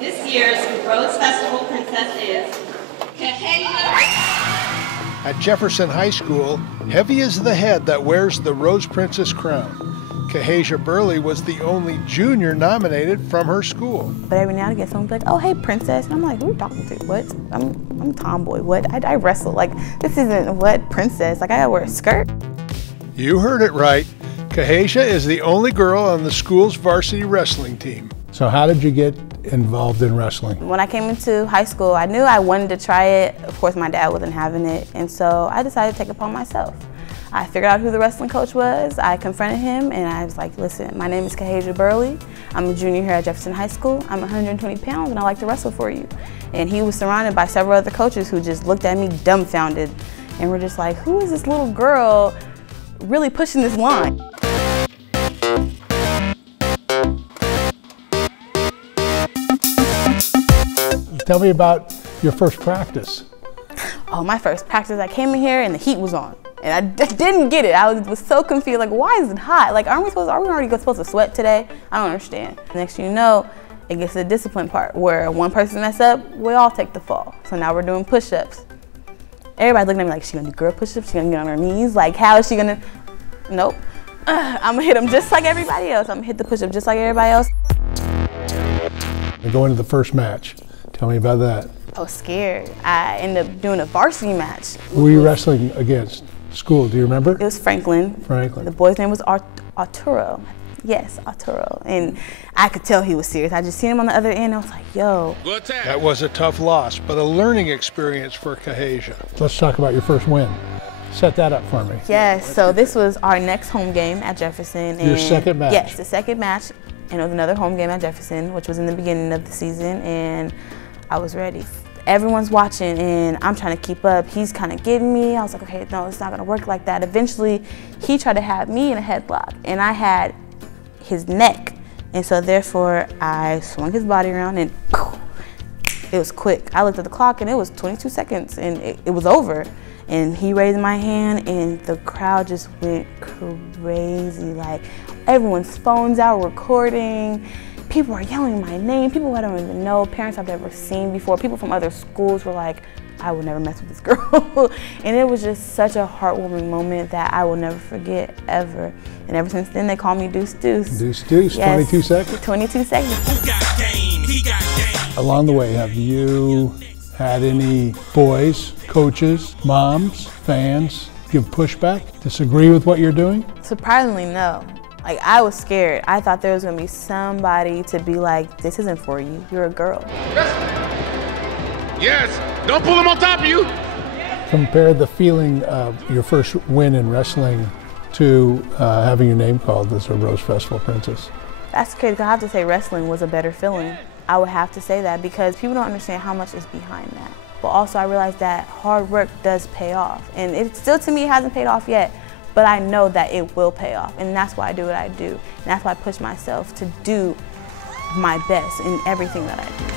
This year's Rose Festival princess is Kaheja. At Jefferson High School, heavy is the head that wears the Rose Princess crown. Kaheja Burley was the only junior nominated from her school. But every now and again, someone will be like, oh, hey, princess. And I'm like, who are you talking to? What? I'm tomboy. What? I wrestle. Like, this isn't what princess. Like, I gotta wear a skirt. You heard it right. Kaheja is the only girl on the school's varsity wrestling team. So how did you get involved in wrestling? When I came into high school, I knew I wanted to try it. Of course, my dad wasn't having it. And so I decided to take it upon myself. I figured out who the wrestling coach was. I confronted him and I was like, listen, my name is Kaheja Burley. I'm a junior here at Jefferson High School. I'm 120 pounds and I like to wrestle for you. And he was surrounded by several other coaches who just looked at me dumbfounded and were just like, who is this little girl really pushing this line? Tell me about your first practice. Oh, my first practice, I came in here and the heat was on. And I didn't get it. I was so confused, like, why is it hot? Like, are we already supposed to sweat today? I don't understand. Next thing you know, it gets to the discipline part where one person mess up, we all take the fall. So now we're doing push-ups. Everybody's looking at me like, she gonna do girl push-ups? She gonna get on her knees? Like, how is she gonna? Nope. I'm gonna hit them just like everybody else. I'm gonna hit the push-up just like everybody else. We're going to the first match. Tell me about that. I was scared. I ended up doing a varsity match. Who were you wrestling against? School, do you remember? It was Franklin. Franklin. The boy's name was Arturo. Yes, Arturo. And I could tell he was serious. I just seen him on the other end. I was like, yo. That was a tough loss, but a learning experience for Kaheja. Let's talk about your first win. Set that up for me. Yes, so this was our next home game at Jefferson. Your second match? Yes, the second match. And it was another home game at Jefferson, which was in the beginning of the season. And I was ready. Everyone's watching and I'm trying to keep up. He's kind of getting me. I was like, okay, no, it's not gonna work like that. Eventually, he tried to have me in a headlock and I had his neck. And so therefore, I swung his body around and it was quick. I looked at the clock and it was 22 seconds and it was over. And he raised my hand and the crowd just went crazy. Like everyone's phones out recording. People are yelling my name, people I don't even know, parents I've never seen before, people from other schools were like, I would never mess with this girl. And it was just such a heartwarming moment that I will never forget, ever. And ever since then, they call me Deuce Deuce. Deuce Deuce, yes. 22 seconds? 22 seconds. He got game, he got game. Along the way, have you had any boys, coaches, moms, fans give pushback, disagree with what you're doing? Surprisingly, no. Like, I was scared. I thought there was gonna be somebody to be like, this isn't for you, you're a girl. Yes, don't pull them on top of you. Compare the feeling of your first win in wrestling to having your name called as a Rose Festival princess. That's crazy, 'cause I have to say wrestling was a better feeling. I would have to say that because people don't understand how much is behind that. But also I realized that hard work does pay off. And it still, to me, hasn't paid off yet. But I know that it will pay off, and that's why I do what I do. And that's why I push myself to do my best in everything that I do.